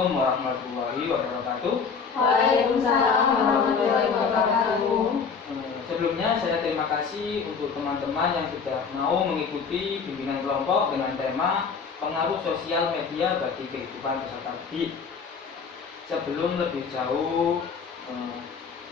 Assalamualaikum warahmatullahi wabarakatuh. Waalaikumsalam warahmatullahi wabarakatuh. Sebelumnya saya terima kasih untuk teman-teman yang sudah mau mengikuti bimbingan kelompok dengan tema pengaruh sosial media bagi kehidupan peserta didik. Sebelum lebih jauh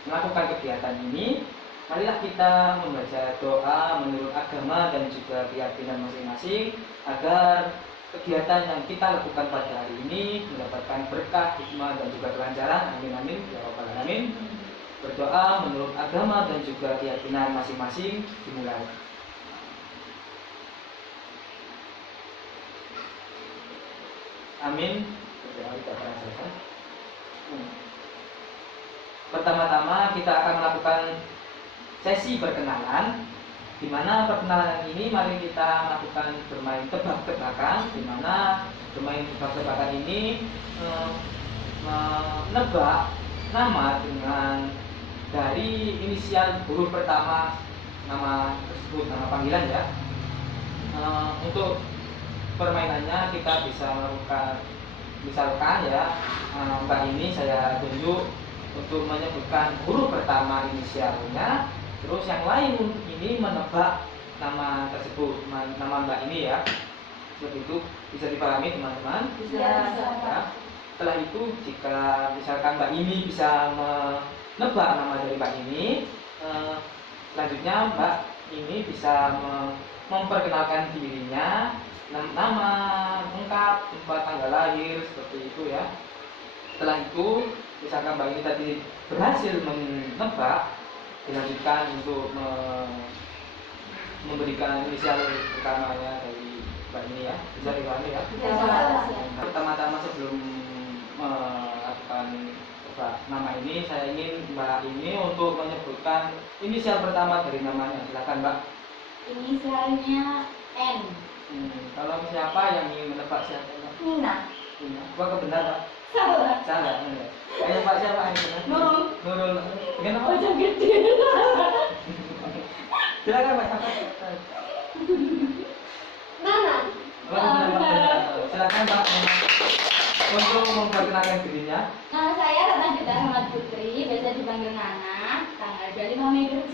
melakukan kegiatan ini, marilah kita membaca doa menurut agama dan juga keyakinan masing-masing agar kegiatan yang kita lakukan pada hari ini mendapatkan berkah, hikmah dan juga kelancaran. Amin amin ya rabbal alamin. Berdoa menurut agama dan juga keyakinan masing-masing dimulai. Amin. Pertama-tama kita akan melakukan sesi perkenalan, di mana perkenalan ini mari kita melakukan bermain tebak-tebakan, di mana bermain tebak-tebakan ini menebak nama dengan dari inisial huruf pertama nama tersebut, nama panggilan ya. Untuk permainannya kita bisa melakukan, misalkan ya, Mbak ini saya tunjuk untuk menyebutkan huruf pertama inisialnya, terus yang lain ini menebak nama tersebut, nama Mbak ini ya. Seperti itu, bisa dipahami teman-teman? Bisa. Ya. Setelah itu, jika misalkan Mbak ini bisa menebak nama dari Mbak ini, selanjutnya Mbak ini bisa memperkenalkan dirinya, nama lengkap, tempat tanggal lahir, seperti itu ya. Setelah itu, misalkan Mbak ini tadi berhasil menebak, dilanjutkan untuk memberikan inisial pertamanya dari Mbak ini ya. Bisa dipahami ya? Pertama-tama sebelum melakukan nama ini, saya ingin Mbak ini untuk menyebutkan inisial pertama dari namanya. Silakan Mbak. Inisialnya N. Kalau siapa yang ingin menebak siapa? Nina. Nina. Apakah benar Pak? Salah. Salah. Kayak Pak siapa yang benar? Nurul. Nurul. Kenapa? Wajah gede. Silakan Pak. Nana. Silakan Pak untuk memperkenalkan dirinya. Nama saya Ratna Juta Ahmad Putri, biasa dipanggil Nana, tanggal 25 Mei 2001.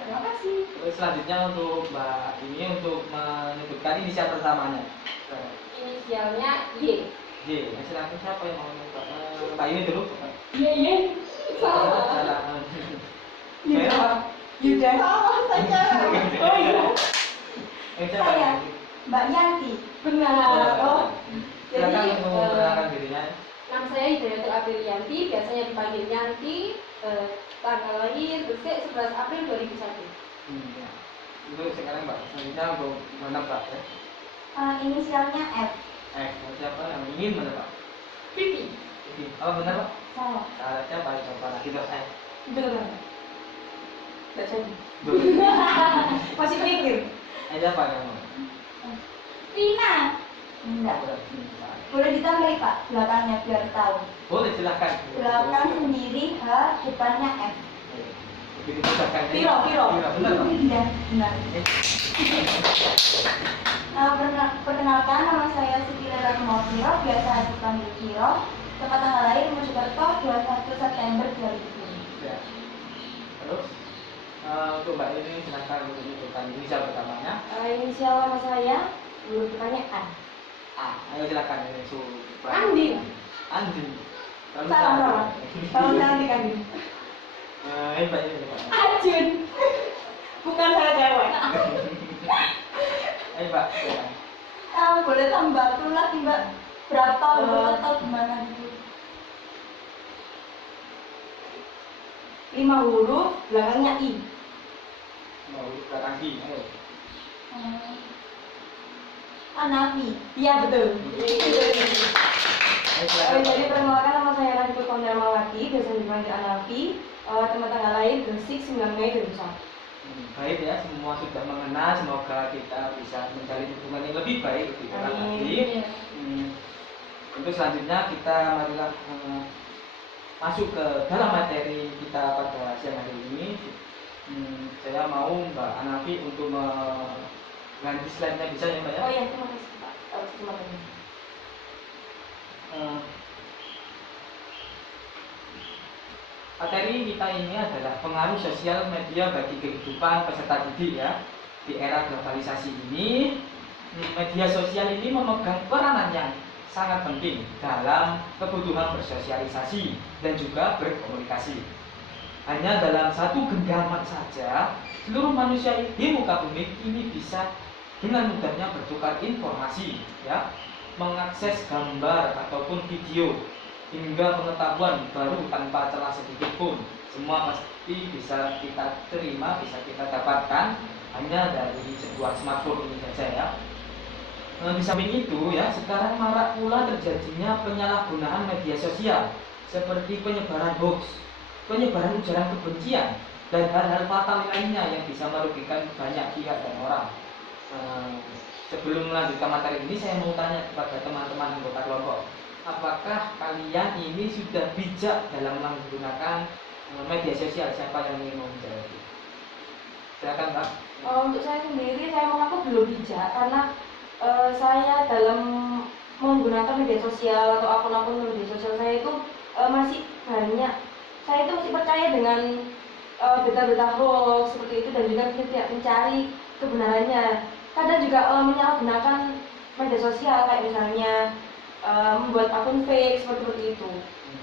Terima kasih. Terus selanjutnya untuk Mbak ini untuk menyebutkan inisial pertamanya. Inisialnya Y. Y. Silakan siapa yang mau menebak? Mbak ini dulu. Y. Salah. Salah. Siapa? Yuda. Salah saja. Oh iya. Saya. Mbak Yanti. Benar. Oh. Silakan Jadi untuk memperkenalkan dirinya. nama saya Hidayatul Aprilianti, biasanya dipanggil Yanti. Tanggal lahir Gresik 11 April 2001. Ya. Untuk sekarang Mbak, selanjutnya untuk menebak ya. Inisialnya F. Siapa yang ingin menebak? Pipi. Oh benar Pak? Salah. Salah siapa? Coba lagi dong Benar. Tidak jadi. Dulu. Masih pikir. Siapa yang mau? Vina. Enggak. Boleh ditambahi Pak, belakangnya biar tahu. Boleh silakan. Belakang sendiri H, depannya F. Begitu silakan. Viro. Benar Pak? Iya, benar. Perkenalkan, nama saya Siti Ratna Viro, biasa dipanggil Viro. Tempat tanggal lahir Mojokerto 21 September 2010. Ya. Terus untuk Mbak ini silakan untuk menyebutkan inisial pertamanya. Inisial nama saya, huruf depannya A. Ayo silakan ini Andi. Andi. Salah. Kalau jangan dikandung. Mbak ini Mbak. Ajun. Bukan saya cewek. Ayo Mbak. Boleh tambah tuh lagi Mbak. Berapa atau gimana gitu? 5 huruf, belakangnya I. Mau belakang I. Ayo. Anafi. Iya betul. Jadi perkenalkan, nama saya Radhika Kondarmawati, biasa dipanggil Anafi. Tempat tanggal lahir Gresik 9 Mei 2001. Baik ya, semua sudah mengenal. Semoga kita bisa menjalin hubungan yang lebih baik, lebih dekat lagi. Untuk selanjutnya kita marilah masuk ke dalam materi kita pada siang hari ini. Saya mau Mbak Anafi untuk ganti slide-nya, bisa ya Mbak ya? Oh iya, terima kasih Pak. Terima kasih. Materi kita ini adalah pengaruh sosial media bagi kehidupan peserta didik ya. Di era globalisasi ini, media sosial ini memegang peranan yang sangat penting dalam kebutuhan bersosialisasi dan juga berkomunikasi. Hanya dalam satu genggaman saja, seluruh manusia di muka bumi ini bisa dengan mudahnya bertukar informasi, ya, mengakses gambar ataupun video, hingga pengetahuan baru tanpa celah sedikit pun. Semua pasti bisa kita terima, bisa kita dapatkan hanya dari sebuah smartphone ini saja ya. Di samping itu ya, sekarang marak pula terjadinya penyalahgunaan media sosial seperti penyebaran hoax, penyebaran ujaran kebencian, dan hal-hal fatal lainnya yang bisa merugikan banyak pihak dan orang. Sebelum melanjutkan materi ini, saya mau tanya kepada teman-teman anggota kelompok, apakah kalian ini sudah bijak dalam menggunakan media sosial? Siapa yang ingin menjawab? Silakan Pak. Untuk saya sendiri, saya mengaku belum bijak karena saya dalam menggunakan media sosial atau akun-akun media sosial saya itu masih banyak. Saya itu masih percaya dengan berita-berita hoax seperti itu, dan juga tidak mencari kebenarannya. Kadang juga menyalahgunakan media sosial, kayak misalnya membuat akun fake seperti itu.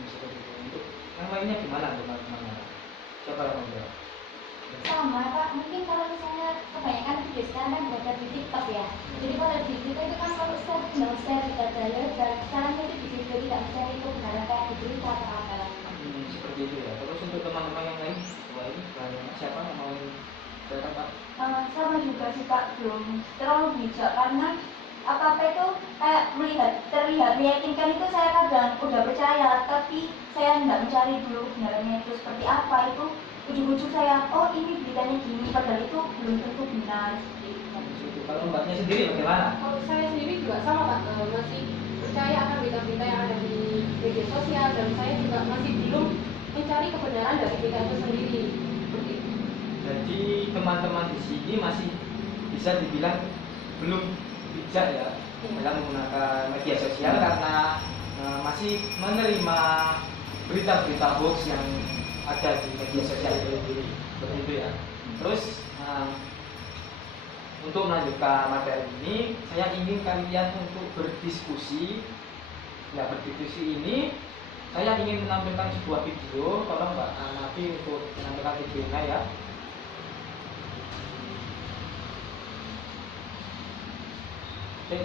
Seperti itu. Untuk yang lainnya gimana teman-teman? Siapa yang mau jawab? Sama Pak, mungkin kalau misalnya kebanyakan video sekarang kan berada di TikTok ya. Jadi kalau di TikTok itu kan kalau share tinggal share tidak ada, dan sekarang itu di video tidak mencari kebenaran kayak di berita atau apa. Seperti itu ya. Terus untuk teman-teman yang lain, siapa yang mau silakan Pak? Sama juga sih Pak, belum terlalu bijak karena apa-apa itu kayak terlihat meyakinkan itu saya kadang udah percaya, tapi saya nggak mencari dulu kebenarannya itu seperti apa. Itu ujung-ujung saya, oh ini beritanya gini, padahal itu belum tentu benar. Kalau Mbaknya sendiri bagaimana? Kalau saya sendiri juga sama Pak, masih percaya akan berita-berita yang ada di media sosial, dan saya juga masih belum mencari kebenaran dari berita itu sendiri. Seperti itu. Jadi teman-teman di sini masih bisa dibilang belum bijak ya dalam menggunakan media sosial karena masih menerima berita-berita hoax yang ada di media sosial itu sendiri. Seperti itu ya. Terus untuk melanjutkan materi ini, saya ingin kalian untuk berdiskusi. Ya, berdiskusi ini saya ingin menampilkan sebuah video. Tolong Mbak Nafi untuk menampilkan videonya ya. Oke.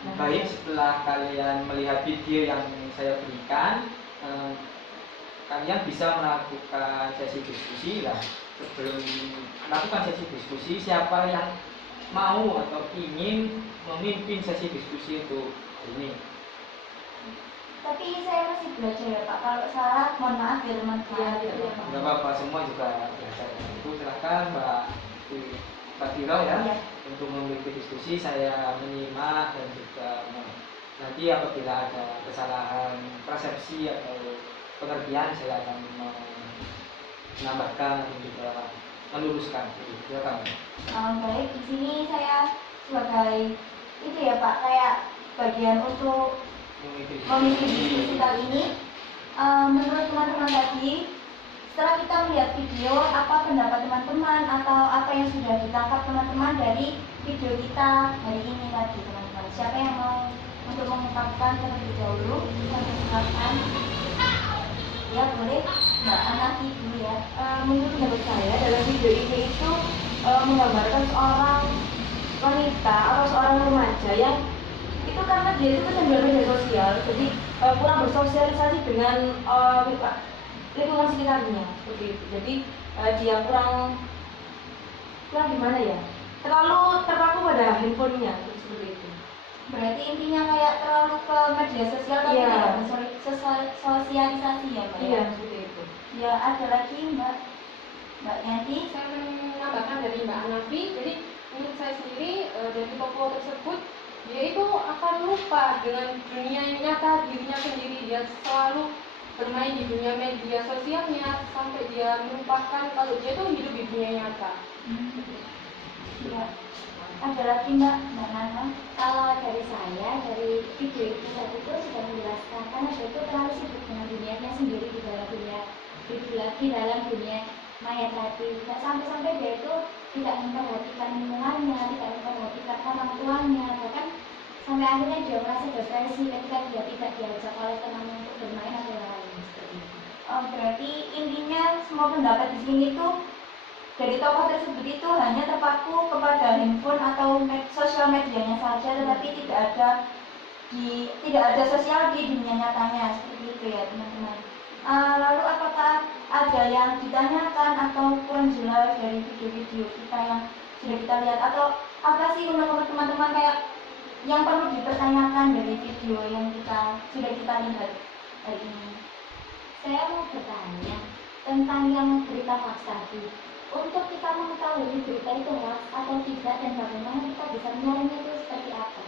Baik, setelah kalian melihat video yang saya berikan, kalian bisa melakukan sesi diskusi lah. Sebelum melakukan sesi diskusi, siapa yang mau atau ingin memimpin sesi diskusi untuk ini? Tapi saya masih belajar ya Pak, kalau salah mohon maaf ya teman-teman. Nggak apa-apa, semua juga belajar. Itu silakan Mbak Tiro ya, untuk memimpin diskusi. Saya menyimak dan juga nanti apabila ada kesalahan persepsi atau pengertian saya akan menambahkan dan juga meluruskan. Silakan. Baik, di sini saya sebagai itu ya Pak, kayak bagian untuk memimpin diskusi kali ini. Menurut teman-teman tadi, setelah kita melihat video, apa pendapat teman-teman atau apa yang sudah ditangkap teman-teman dari video kita hari ini tadi teman-teman? Siapa yang mau untuk mengungkapkan terlebih dahulu? Mengungkapkan? Ya boleh, Mbak Anafi dulu ya. Menurut saya dalam video ini itu menggambarkan seorang wanita atau seorang remaja yang itu karena dia itu kecanduan media sosial, jadi kurang bersosialisasi dengan lingkungan sekitarnya seperti itu. Jadi dia kurang gimana ya, terlalu terpaku pada handphonenya seperti itu. Berarti intinya kayak terlalu ke media sosial tapi Iya. tidak bersosialisasi ya Mbak? Iya seperti itu. Ya ada lagi Mbak Yanti. Saya menambahkan dari Mbak Anafi. Jadi menurut saya sendiri dari toko tersebut dia itu akan lupa dengan dunia nyata dirinya sendiri. Dia selalu bermain di dunia media sosialnya sampai dia melupakan kalau dia itu hidup di dunia nyata. Ya. Ada lagi Mbak Nana. Kalau dari saya, dari video itu tadi itu sudah menjelaskan karena dia itu terlalu sibuk dengan dunianya sendiri di dalam dunia maya tadi. Sampai-sampai dia itu tidak memperhatikan lingkungannya, tidak memperhatikan orang tuanya, bahkan sampai akhirnya dia merasa depresi ketika dia tidak diajak oleh temannya untuk bermain atau lain seperti itu. Berarti intinya semua pendapat di sini tuh dari tokoh tersebut itu hanya terpaku kepada handphone atau sosial medianya saja, tetapi tidak ada sosial di dunia nyatanya seperti itu ya teman-teman. Lalu apakah ada yang ditanyakan atau kurang jelas dari video-video kita yang sudah kita lihat, atau apa sih menurut teman-teman kayak yang perlu dipertanyakan dari video yang sudah kita lihat hari ini? Saya mau bertanya tentang yang berita hoax tadi. Untuk kita mengetahui berita itu hoax atau tidak dan bagaimana kita bisa menyaringnya itu seperti apa?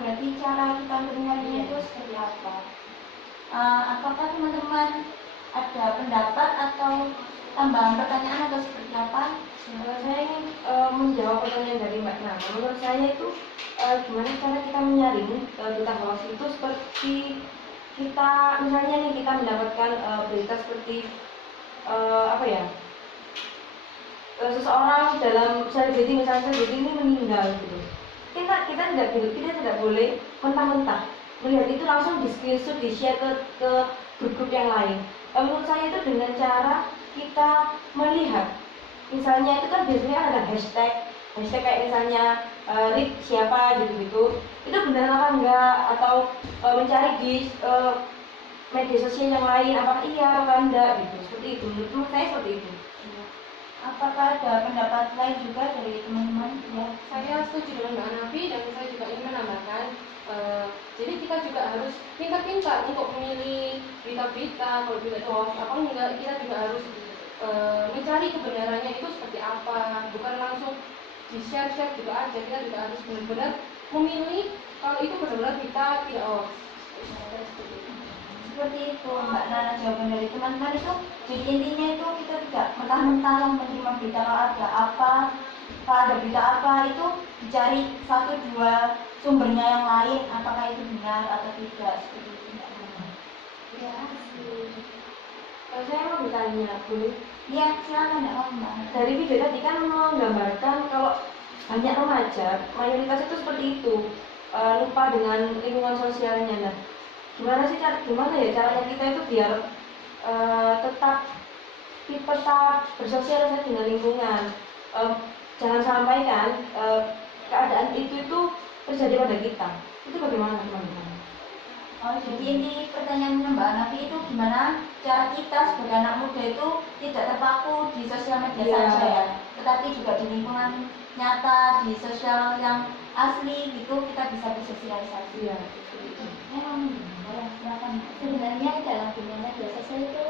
Berarti cara kita menyaringnya itu seperti apa? Apakah teman-teman ada pendapat atau tambahan pertanyaan atau seperti apa? Saya ingin menjawab pertanyaan dari Mbak Nana. Menurut saya itu gimana cara kita menyaring berita hoax itu seperti kita misalnya nih kita mendapatkan berita seperti seseorang dalam selebriti, misalnya selebriti ini meninggal gitu. Kita tidak boleh mentah-mentah melihat itu langsung di screenshot, di share ke grup-grup yang lain. Menurut saya itu dengan cara kita melihat, misalnya itu kan biasanya ada hashtag kayak misalnya Rick siapa gitu-gitu, itu benar apa enggak, atau mencari di media sosial yang lain apakah iya apa enggak gitu, seperti itu. Menurut saya seperti itu. Apakah ada pendapat lain juga dari teman-teman? Ya. Saya setuju dengan Mbak Anafi dan saya juga ingin menambahkan, jadi kita juga harus pintar-pintar untuk memilih berita-berita, kalau berita itu hoax apa enggak, kita juga harus mencari kebenarannya itu seperti apa, bukan langsung di-share gitu aja. Kita juga harus benar-benar memilih kalau itu benar-benar berita tidak hoax. Seperti itu Mbak Nana, jawaban dari teman-teman itu. Jadi intinya itu kita tidak mentah-mentah menerima berita. Kalau ada berita apa itu dicari satu dua sumbernya yang lain, apakah itu benar atau tidak, seperti itu Mbak Nana. Ya, Saya mau bertanya, boleh? ya silakan Mbak. Dari video tadi kan menggambarkan kalau banyak remaja, mayoritas itu seperti itu, lupa dengan lingkungan sosialnya. Nah, gimana ya caranya kita itu biar tetap bersosialisasi dengan lingkungan, jangan sampai kan keadaan itu terjadi pada kita. Itu bagaimana teman-teman? Oh, jadi inti pertanyaannya Mbak Nafi itu gimana cara kita sebagai anak muda itu tidak terpaku di sosial media Iya. saja ya, tetapi juga di lingkungan nyata, di sosial yang asli gitu kita bisa bersosialisasi. Iya. Memang benar, silakan. Sebenarnya dalam dunia media sosial itu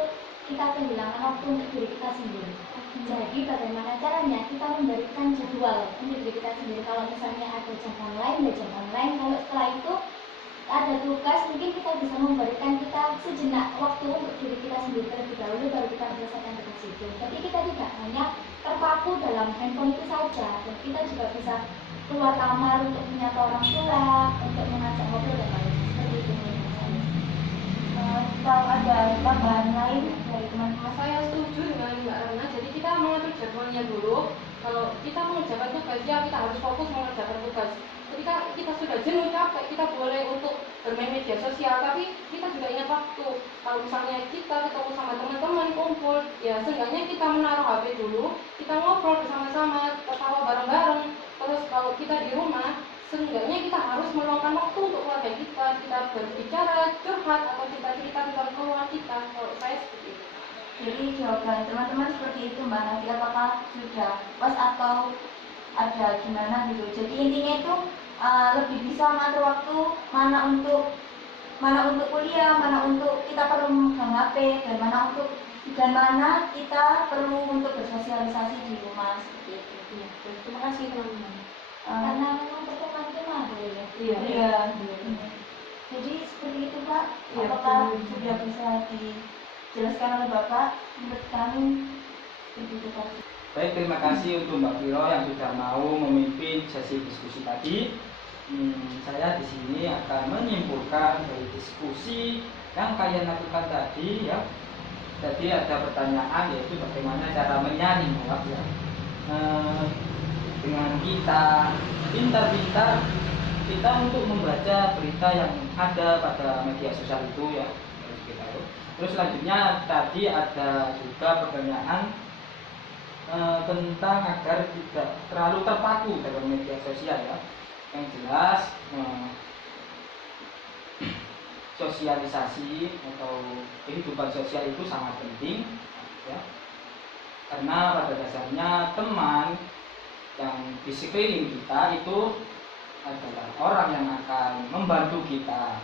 kita kehilangan waktu untuk diri kita sendiri. Jadi bagaimana caranya kita memberikan jadwal untuk diri kita sendiri. Kalau misalnya ada jam online, ya jam online. Kalau setelah itu ada tugas, mungkin kita bisa memberikan kita sejenak waktu untuk diri kita sendiri terlebih dahulu, baru kita menyelesaikan tugas itu. Jadi kita tidak hanya terpaku dalam handphone itu saja, dan kita juga bisa keluar kamar untuk menyapa orang tua, untuk mengajak ngobrol dan lain seperti itu. Kalau ada tambahan lain dari teman-teman, Saya setuju dengan Mbak Rana. Jadi kita mengatur jadwalnya dulu. Kalau kita mengerjakan tugas, ya kita harus fokus mengerjakan tugas. Ketika kita sudah jenuh capek, kita boleh untuk bermain media sosial, tapi kita juga ingat waktu. Kalau misalnya kita ketemu sama teman-teman kumpul, ya seenggaknya kita menaruh HP dulu, kita ngobrol bersama-sama, ketawa bareng-bareng. Terus kalau kita di rumah, seenggaknya kita harus meluangkan waktu untuk keluarga kita berbicara, curhat, atau kita cerita tentang keluarga kita. Kalau saya seperti itu. jadi jawaban teman-teman seperti itu Mbak Nafi, apakah sudah pas atau ada gimana gitu. Jadi intinya itu lebih bisa mengatur waktu mana untuk kuliah, mana untuk kita perlu memegang HP, dan mana kita perlu untuk bersosialisasi di rumah seperti itu. Iya. Terima kasih teman-teman. Karena memang pertemuan itu mahal ya. Iya. Iya. Jadi seperti itu Pak. Iya, Apakah betul. sudah bisa dijelaskan oleh Bapak? Menurut kami begitu Pak. Baik, terima kasih untuk Mbak Viro yang sudah mau memimpin sesi diskusi tadi. Saya di sini akan menyimpulkan dari diskusi yang kalian lakukan tadi ya. Jadi ada pertanyaan yaitu bagaimana cara menyaring hoax ya. Dengan kita pintar-pintar kita untuk membaca berita yang ada pada media sosial itu ya. Terus selanjutnya tadi ada juga pertanyaan tentang agar tidak terlalu terpaku dalam media sosial ya. Yang jelas sosialisasi atau kehidupan sosial itu sangat penting ya. Karena pada dasarnya teman yang di sekeliling kita itu adalah orang yang akan membantu kita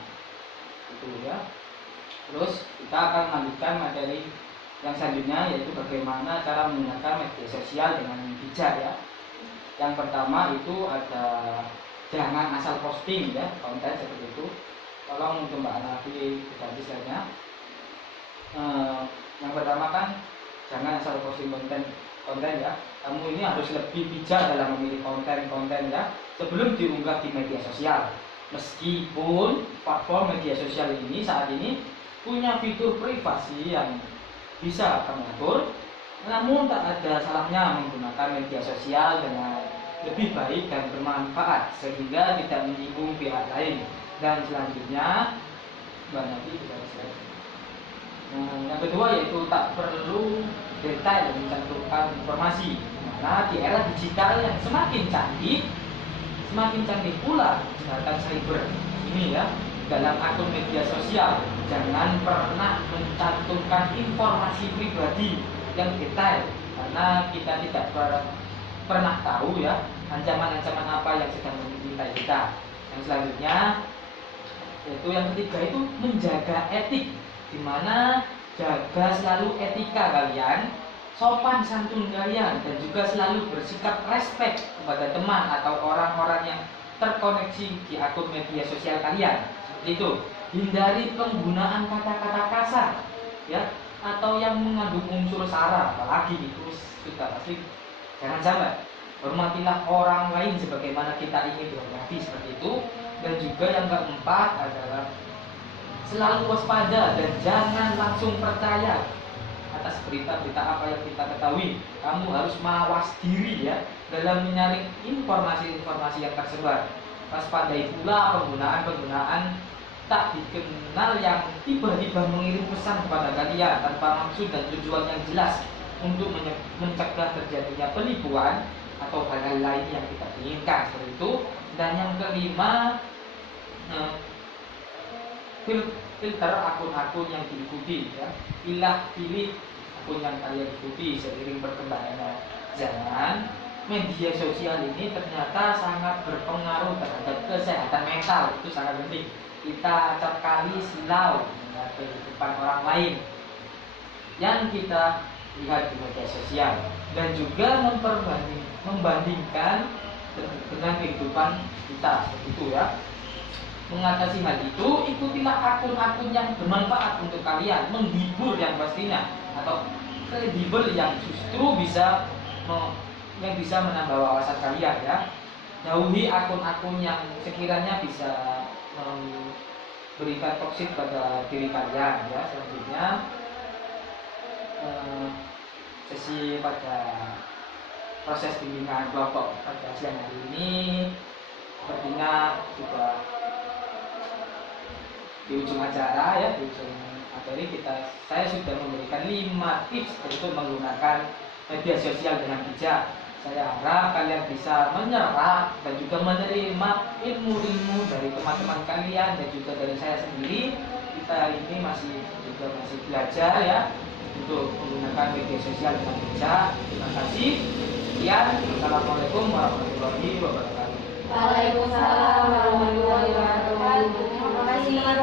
gitu ya. Terus kita akan melanjutkan materi yang selanjutnya yaitu bagaimana cara menggunakan media sosial dengan bijak ya. Yang pertama itu ada jangan asal posting ya, konten seperti itu. Tolong untuk Mbak Nafi diganti slide-nya. Yang pertama kan jangan asal posting konten ya. Kamu ini harus lebih bijak dalam memilih konten ya sebelum diunggah di media sosial. Meskipun platform media sosial ini saat ini punya fitur privasi yang bisa mengatur, namun tak ada salahnya menggunakan media sosial dengan lebih baik dan bermanfaat sehingga tidak menyinggung pihak lain. Dan selanjutnya Mbak Nafi bisa slide. Yang kedua yaitu tak perlu detail mencantumkan informasi, karena di era digital yang semakin canggih pula kejahatan cyber ini ya. Dalam akun media sosial jangan pernah mencantumkan informasi pribadi yang detail, karena kita tidak pernah tahu ya ancaman-ancaman apa yang sedang mengintai kita. Yang selanjutnya yaitu yang ketiga itu menjaga etik, dimana jaga selalu etika kalian, sopan santun kalian, dan juga selalu bersikap respect kepada teman atau orang-orang yang terkoneksi di akun media sosial kalian. Itu hindari penggunaan kata-kata kasar ya, atau yang mengandung unsur sara, apalagi itu sudah pasti jangan sampai. Hormatilah orang lain sebagaimana kita ingin dihormati seperti itu. Dan juga yang keempat adalah selalu waspada dan jangan langsung percaya atas berita-berita apa yang kita ketahui. Kamu harus mawas diri ya dalam menyaring informasi-informasi yang tersebar. Waspadai pula penggunaan tak dikenal yang tiba-tiba mengirim pesan kepada kalian tanpa maksud dan tujuan yang jelas untuk mencegah terjadinya penipuan atau hal-hal lain yang kita inginkan seperti itu. Dan yang kelima, filter akun-akun yang diikuti ya. Pilih akun yang kalian ikuti seiring berkembangnya zaman. Media sosial ini ternyata sangat berpengaruh terhadap kesehatan mental, itu sangat penting. Kita acap kali silau dengan kehidupan orang lain yang kita lihat di media sosial, dan juga membandingkan dengan kehidupan kita seperti itu ya. Mengatasi hal itu, ikutilah akun-akun yang bermanfaat untuk kalian, menghibur yang pastinya, atau kredibel yang justru bisa menambah wawasan kalian ya. Jauhi akun-akun yang sekiranya bisa memberikan toksik pada diri kalian ya. Selanjutnya sesi pada proses bimbingan kelompok pada siang hari ini sepertinya juga di ujung acara ya, di ujung materi saya sudah memberikan 5 tips untuk menggunakan media sosial dengan bijak. Saya harap kalian bisa menyerap dan juga menerima ilmu-ilmu dari teman-teman kalian dan juga dari saya sendiri. Kita ini masih belajar ya untuk menggunakan media sosial dengan bijak. Terima kasih. Sekian. Assalamualaikum warahmatullahi wabarakatuh. Waalaikumsalam warahmatullahi wabarakatuh. Terima kasih Mas.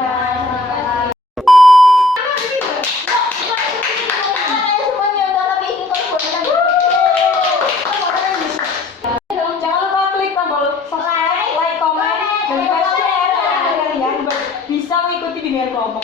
Jangan lupa klik tombol subscribe, like, komen, dan juga share ke kalian biar bisa mengikuti bimbingan kelompok.